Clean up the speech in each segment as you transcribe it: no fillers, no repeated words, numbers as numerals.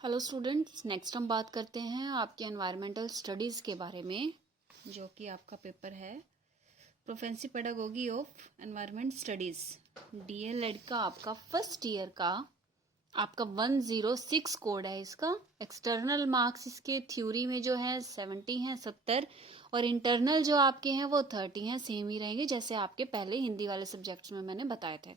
Hello students, next हम बात करते हैं आपके एनवायरमेंटल स्टडीज़ के बारे में, जो कि आपका पेपर है proficiency pedagogy of environment studies DElEd का आपका फर्स्ट ईयर का आपका 106 कोड है। इसका एक्सटर्नल मार्क्स इसके थ्योरी में जो है 70 हैं, 70, और इंटरनल जो आपके हैं वो 30 हैं। सेम ही रहेंगे जैसे आपके पहले हिंदी वाले सब्जेक्ट्स में मैंने बताए थे।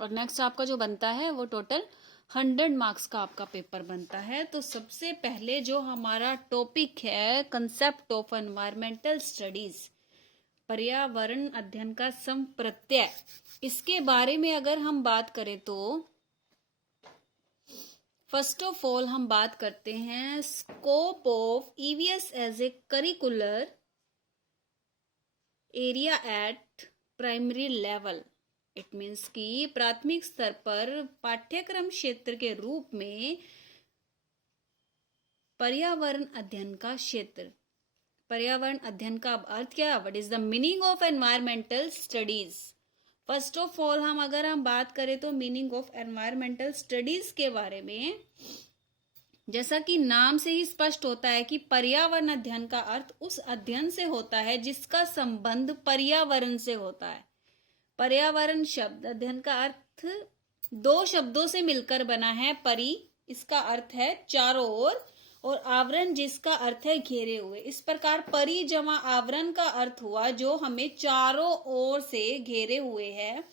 और नेक्स्ट आपका जो बनता है वो टोटल 100 मार्क्स का आपका पेपर बनता है। तो सबसे पहले जो हमारा टॉपिक है कंसेप्ट ऑफ एनवायरमेंटल स्टडीज, पर्यावरण अध्ययन का संप्रत्यय, इसके बारे में अगर हम बात करें तो फर्स्ट ऑफ ऑल हम बात करते हैं scope of EVS as a curricular area at primary level. It means कि प्राथमिक स्तर पर पाठ्यक्रम क्षेत्र के रूप में पर्यावरण अध्ययन का क्षेत्र। पर्यावरण अध्ययन का अर्थ क्या? What is the meaning of environmental studies? First of all अगर हम बात करें तो मीनिंग ऑफ एनवायरमेंटल स्टडीज के बारे में, जैसा कि नाम से ही स्पष्ट होता है कि पर्यावरण अध्ययन का अर्थ उस अध्ययन से होता है जिसका संबंध पर्यावरण से होता है। पर्यावरण शब्द अध्ययन का अर्थ दो शब्दों से मिलकर बना है। परि, इसका अर्थ है चारों ओर, और आवरण जिसका अर्थ है घेरे हुए। इस प्रकार परि जमा आवरण का अर्थ हुआ जो हमें चारों ओर से घेरे हुए है,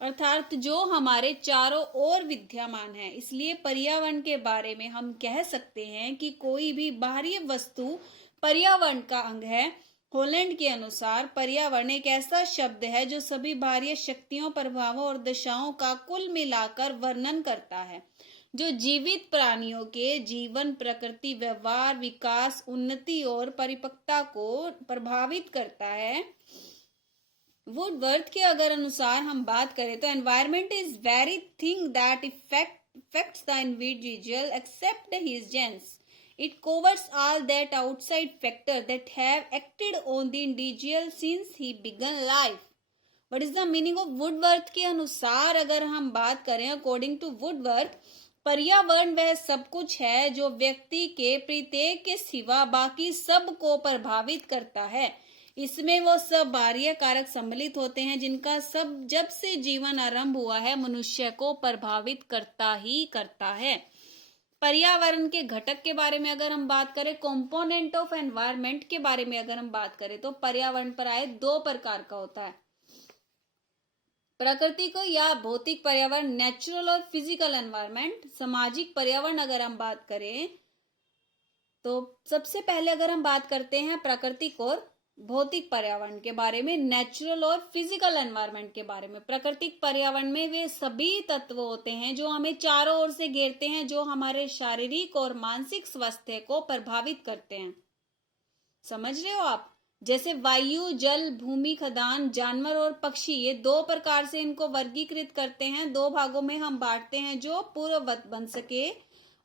अर्थात जो हमारे चारों ओर विद्यमान है। इसलिए पर्यावरण के बारे में हम कह सकते हैं कि कोई भी बाहरी वस्तु पर्यावरण का अंग है। हॉलैंड के अनुसार पर्यावरण एक ऐसा शब्द है जो सभी बाहरी शक्तियों, प्रभावों और दशाओं का कुल मिलाकर वर्णन करता है, जो जीवित प्राणियों के जीवन, प्रकृति, व्यवहार, विकास, उन्नति और परिपक्वता को प्रभावित करता है। वुडवर्थ के अगर अनुसार हम बात करें तो environment is very thing that affects the individual except his genes. It covers all that outside factors that have acted on the individual since he began life. What is the meaning of Woodworth के अनुसार अगर हम बात करें, according to Woodworth, पर्यावरण वह सब कुछ है जो व्यक्ति के प्रत्येक के सिवा बाकी सब को प्रभावित करता है। इसमें वो सब बाह्य कारक सम्मिलित होते हैं जिनका सब जब से जीवन आरंभ हुआ है मनुष्य को प्रभावित करता ही करता है। पर्यावरण के घटक के बारे में अगर हम बात करें, कंपोनेंट ऑफ एनवायरनमेंट के बारे में अगर हम बात करें तो पर्यावरण प्राय दो प्रकार का होता है। प्रकृति को या भौतिक पर्यावरण, नेचुरल और फिजिकल एनवायरनमेंट। सामाजिक पर्यावरण अगर हम बात करें तो सबसे पहले अगर हम बात करते हैं प्राकृतिक और भौतिक पर्यावरण के बारे में, नेचुरल और फिजिकल एनवायरनमेंट के बारे में। प्राकृतिक पर्यावरण में वे सभी तत्व होते हैं जो हमें चारों ओर से घेरते हैं, जो हमारे शारीरिक और मानसिक स्वास्थ्य को प्रभावित करते हैं। समझ रहे हो आप? जैसे वायु, जल, भूमि, खदान, जानवर और पक्षी, ये दो प्रकार से इनको वर्गीकृत करते हैं। दो भागों में हम बांटते हैं, जो पूर्ववत बन सके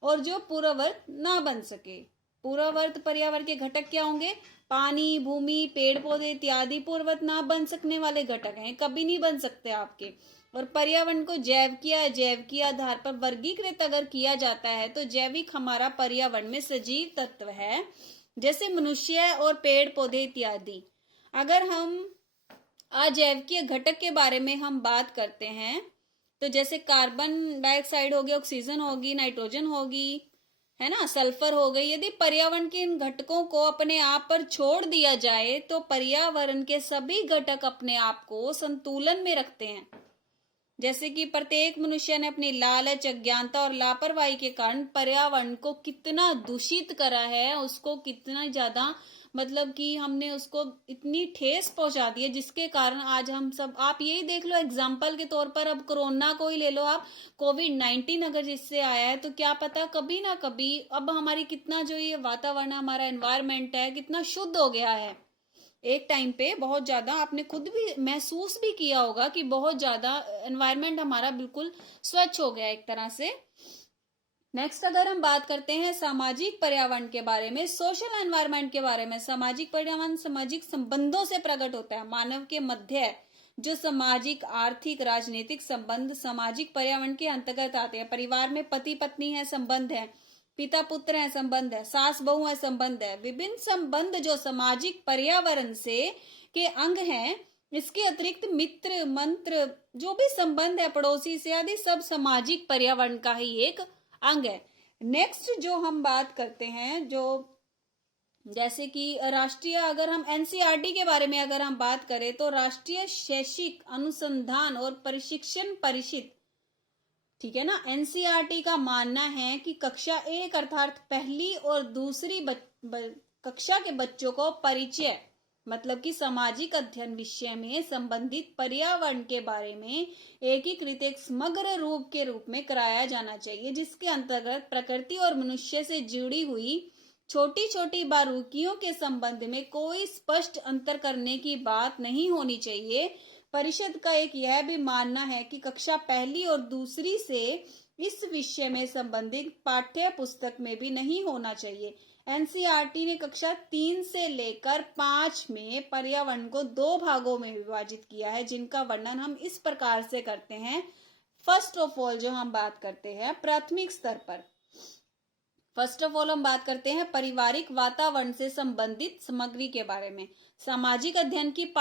और जो पूर्ववर्त ना बन सके। पूर्ववर्त पर्यावरण के घटक क्या होंगे? पानी, भूमि, पेड़ पौधे इत्यादि पूर्ववत ना बन सकने वाले घटक हैं, कभी नहीं बन सकते आपके। और पर्यावरण को जैविक आधार पर वर्गीकृत अगर किया जाता है तो जैविक हमारा पर्यावरण में सजीव तत्व है, जैसे मनुष्य और पेड़ पौधे इत्यादि। अगर हम अजैविकीय घटक के बारे में हम बात करते हैं तो जैसे कार्बन डाइऑक्साइड हो गया, ऑक्सीजन होगी, नाइट्रोजन होगी, है ना, सल्फर हो गई। यदि पर्यावरण के इन घटकों को अपने आप पर छोड़ दिया जाए तो पर्यावरण के सभी घटक अपने आप को संतुलन में रखते हैं। जैसे कि प्रत्येक मनुष्य ने अपनी लालच, अज्ञानता और लापरवाही के कारण पर्यावरण को कितना दूषित करा है, उसको कितना ज्यादा मतलब कि हमने उसको इतनी ठेस पहुंचा दी है, जिसके कारण आज हम सब, आप यही देख लो एग्जाम्पल के तौर पर, अब कोरोना को ही ले लो आप, कोविड-19 अगर जिससे आया है तो क्या पता कभी ना कभी अब हमारी कितना जो ये वातावरण, हमारा एनवायरमेंट है, कितना शुद्ध हो गया है। एक टाइम पे बहुत ज्यादा आपने खुद भी महसूस भी किया होगा कि बहुत ज्यादा एनवायरमेंट हमारा बिल्कुल स्वच्छ हो गया एक तरह से। नेक्स्ट अगर हम बात करते हैं सामाजिक पर्यावरण के बारे में, सोशल एनवायरनमेंट के बारे में। सामाजिक पर्यावरण सामाजिक संबंधों से प्रकट होता है। मानव के मध्य जो सामाजिक, आर्थिक, राजनीतिक संबंध सामाजिक पर्यावरण के अंतर्गत आते हैं। परिवार में पति पत्नी है संबंध है, पिता पुत्र है संबंध है, सास बहू है संबंध है, विभिन्न संबंध जो सामाजिक पर्यावरण से के अंग हैं। इसके अतिरिक्त मित्र मंत्र जो भी संबंध है पड़ोसी से आदि सब सामाजिक पर्यावरण का ही एक अंग है। नेक्स्ट जो हम बात करते हैं, जो जैसे कि राष्ट्रीय, अगर हम एनसीईआरटी के बारे में अगर हम बात करें तो राष्ट्रीय शैक्षिक अनुसंधान और प्रशिक्षण परिषद, ठीक है ना, एनसीईआरटी का मानना है कि कक्षा 1 अर्थात पहली और दूसरी कक्षा के बच्चों को परिचय मतलब कि सामाजिक अध्ययन विषय में संबंधित पर्यावरण के बारे में एकीकृत एक समग्र रूप के रूप में कराया जाना चाहिए, जिसके अंतर्गत प्रकृति और मनुष्य से जुड़ी हुई छोटी छोटी बारीकियों के संबंध में कोई स्पष्ट अंतर करने की बात नहीं होनी चाहिए। परिषद का एक यह भी मानना है कि कक्षा पहली और दूसरी से इस विषय में संबंधित पाठ्य पुस्तक में भी नहीं होना चाहिए। एनसीईआरटी ने कक्षा 3 से लेकर 5 में पर्यावरण को 2 भागों में विभाजित किया है, जिनका वर्णन हम इस प्रकार से करते हैं। फर्स्ट ऑफ ऑल जो हम बात करते हैं प्राथमिक स्तर पर, फर्स्ट ऑफ ऑल हम बात करते हैं पारिवारिक वातावरण से संबंधित सामग्री के बारे में। सामाजिक अध्ययन की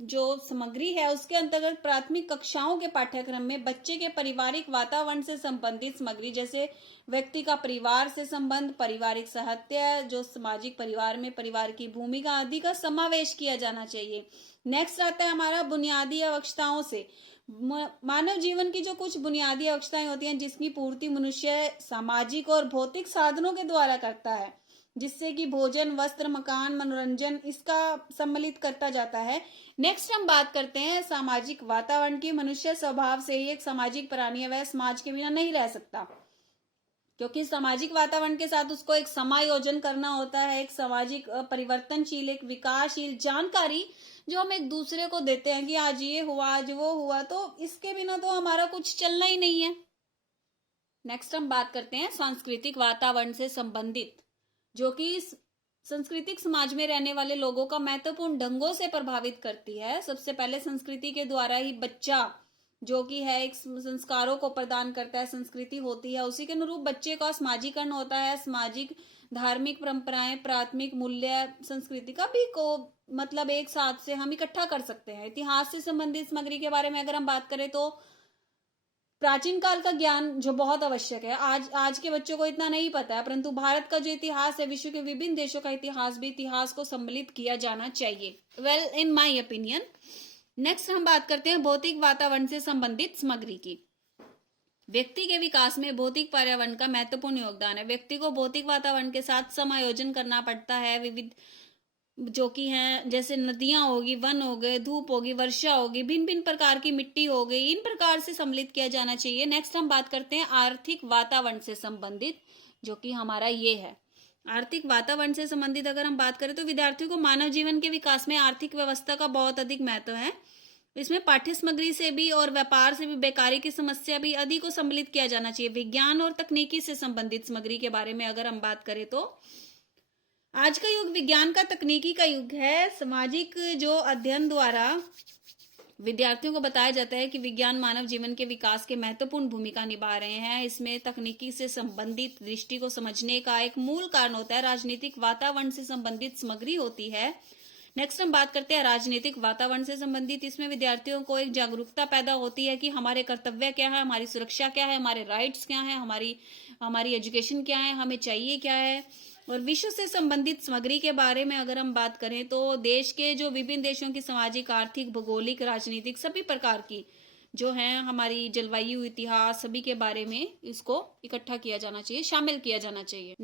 जो सामग्री है उसके अंतर्गत प्राथमिक कक्षाओं के पाठ्यक्रम में बच्चे के पारिवारिक वातावरण से संबंधित सामग्री, जैसे व्यक्ति का परिवार से संबंध, पारिवारिक साहित्य, जो सामाजिक परिवार में परिवार की भूमिका आदि का समावेश किया जाना चाहिए। नेक्स्ट आता है हमारा बुनियादी आवश्यकताओं से। मानव जीवन की जो कुछ बुनियादी आवश्यकताएं होती हैं जिसकी पूर्ति मनुष्य सामाजिक और भौतिक साधनों के द्वारा करता है, जिससे कि भोजन, वस्त्र, मकान, मनोरंजन इसका सम्मिलित करता जाता है। नेक्स्ट हम बात करते हैं सामाजिक वातावरण की। मनुष्य स्वभाव से ही एक सामाजिक प्राणी है, वह समाज के बिना नहीं रह सकता, क्योंकि सामाजिक वातावरण के साथ उसको एक समायोजन करना होता है, एक सामाजिक परिवर्तनशील, एक विकासशील जानकारी जो हम एक दूसरे को देते हैं कि आज ये हुआ, आज वो हुआ, तो इसके बिना तो हमारा कुछ चलना ही नहीं है। नेक्स्ट हम बात करते हैं सांस्कृतिक वातावरण से संबंधित, जो कि सांस्कृतिक समाज में रहने वाले लोगों का महत्वपूर्ण ढंगों से प्रभावित करती है। सबसे पहले संस्कृति के द्वारा ही बच्चा जो कि है एक संस्कारों को प्रदान करता है, संस्कृति होती है, उसी के अनुरूप बच्चे का समाजीकरण होता है। सामाजिक धार्मिक परंपराएं, प्राथमिक मूल्य, संस्कृति का भी को मतलब एक साथ से हम इकट्ठा कर सकते हैं। इतिहास से संबंधित सामग्री के बारे में अगर हम बात करें तो प्राचीन काल का ज्ञान जो बहुत आवश्यक है, आज के बच्चों को इतना नहीं पता है, परंतु भारत का जो इतिहास है, विश्व के विभिन्न देशों का इतिहास भी, इतिहास को सम्मिलित किया जाना चाहिए। Well, in my opinion. Next हम बात करते हैं भौतिक वातावरण से संबंधित सामग्री की। व्यक्ति के विकास में भौतिक पर्यावरण का महत्वपूर्ण योगदान है। व्यक्ति को भौतिक वातावरण के साथ समायोजन करना पड़ता है। विविध जो कि हैं, जैसे नदियां होगी, वन हो गए, धूप होगी, वर्षा होगी, भिन्न भिन्न प्रकार की मिट्टी हो गई, इन प्रकार से सम्मिलित किया जाना चाहिए। नेक्स्ट हम बात करते हैं आर्थिक वातावरण से संबंधित, जो कि हमारा ये है। आर्थिक वातावरण से संबंधित अगर हम बात करें तो विद्यार्थियों को मानव जीवन के विकास में आर्थिक व्यवस्था का बहुत अधिक महत्व है। इसमें पाठ्य सामग्री से भी और व्यापार से भी, बेकारी की समस्या भी आदि को सम्मिलित किया जाना चाहिए। विज्ञान और तकनीकी से संबंधित सामग्री के बारे में अगर हम बात करें तो आज का युग विज्ञान का, तकनीकी का युग है। सामाजिक जो अध्ययन द्वारा विद्यार्थियों को बताया जाता है कि विज्ञान मानव जीवन के विकास के महत्वपूर्ण भूमिका निभा रहे हैं। इसमें तकनीकी से संबंधित दृष्टि को समझने का एक मूल कारण होता है राजनीतिक वातावरण से संबंधित सामग्री होती है। नेक्स्ट हम बात करते हैं राजनीतिक वातावरण से संबंधित। इसमें विद्यार्थियों को एक जागरूकता पैदा होती है कि हमारे कर्तव्य क्या है, हमारी सुरक्षा क्या है, हमारे राइट्स क्या है, हमारी एजुकेशन क्या है, हमें चाहिए क्या है। और विश्व से संबंधित सामग्री के बारे में अगर हम बात करें तो देश के जो विभिन्न देशों की सामाजिक, आर्थिक, भौगोलिक, राजनीतिक सभी प्रकार की जो है हमारी जलवायु, इतिहास सभी के बारे में इसको इकट्ठा किया जाना चाहिए, शामिल किया जाना चाहिए।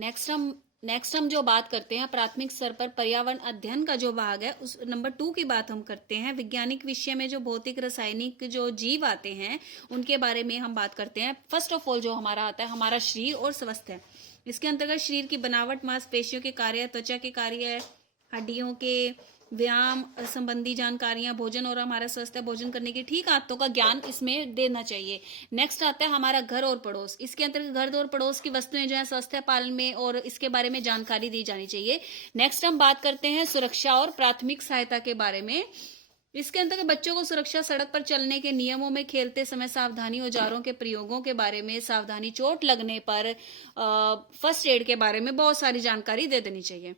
नेक्स्ट हम जो बात करते हैं प्राथमिक स्तर पर पर्यावरण अध्ययन का जो भाग है, उस नंबर 2 की बात हम करते हैं। वैज्ञानिक विषय में जो भौतिक, रासायनिक जो जीव आते हैं उनके बारे में हम बात करते हैं। फर्स्ट ऑफ ऑल जो हमारा आता है हमारा शरीर और स्वास्थ्य। इसके अंतर्गत शरीर की बनावट, मांसपेशियों के कार्य, त्वचा के कार्य, हड्डियों के व्यायाम संबंधी जानकारियां, भोजन और हमारा स्वास्थ्य, भोजन करने की ठीक आदतों का ज्ञान इसमें देना चाहिए। नेक्स्ट आता है हमारा घर और पड़ोस। इसके अंतर्गत घर और पड़ोस की वस्तुएं जो है स्वास्थ्य पालन में और इसके बारे में जानकारी दी जानी चाहिए। नेक्स्ट हम बात करते हैं सुरक्षा और प्राथमिक सहायता के बारे में। इसके अंतर्गत बच्चों को सुरक्षा, सड़क पर चलने के नियमों में, खेलते समय सावधानी, औजारों के प्रयोगों के बारे में, सावधानी, चोट लगने पर फर्स्ट एड के बारे में बहुत सारी जानकारी दे देनी चाहिए।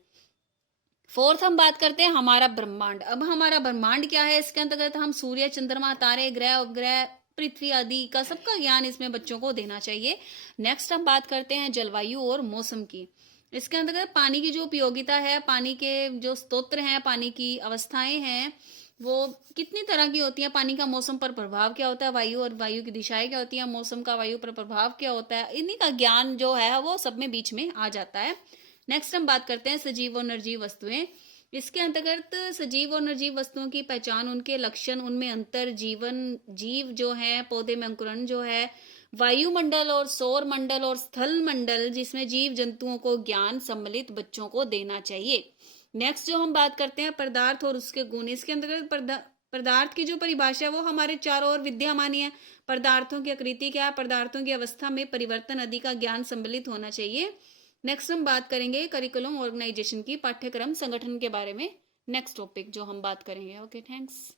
फोर्थ हम बात करते हैं हमारा ब्रह्मांड। अब हमारा ब्रह्मांड क्या है, इसके अंतर्गत हम सूर्य, चंद्रमा, तारे, ग्रह, उपग्रह, पृथ्वी आदि का सबका ज्ञान इसमें बच्चों को देना चाहिए। नेक्स्ट हम बात करते हैं जलवायु और मौसम की। इसके अंतर्गत पानी की जो उपयोगिता है, पानी के जो स्तोत्र हैं, पानी की अवस्थाएं हैं, वो कितनी तरह की होती हैं, पानी का मौसम पर प्रभाव क्या होता है, वायु और वायु की दिशाएं क्या होती हैं, मौसम का वायु पर प्रभाव क्या होता है, इन्हीं का ज्ञान जो है वो सब में बीच में आ जाता है। नेक्स्ट हम बात करते हैं सजीव और निर्जीव वस्तुएं। इसके अंतर्गत सजीव और निर्जीव वस्तुओं की पहचान, उनके लक्षण, उनमें अंतर, जीवन, जीव जो है, पौधे में अंकुरण जो है, वायुमंडल और सौर मंडल और स्थल मंडल जिसमें जीव जंतुओं को ज्ञान सम्मिलित बच्चों को देना चाहिए। नेक्स्ट जो हम बात करते हैं पदार्थ और उसके गुण। इसके अंतर्गत पदार्थ की जो परिभाषा है वो हमारे चारों ओर विद्यमान है। पदार्थों की आकृति क्या है, पदार्थों की अवस्था में परिवर्तन आदि का ज्ञान सम्मिलित होना चाहिए। नेक्स्ट हम बात करेंगे करिकुलम ऑर्गेनाइजेशन की, पाठ्यक्रम संगठन के बारे में। नेक्स्ट टॉपिक जो हम बात करेंगे। Okay, thanks.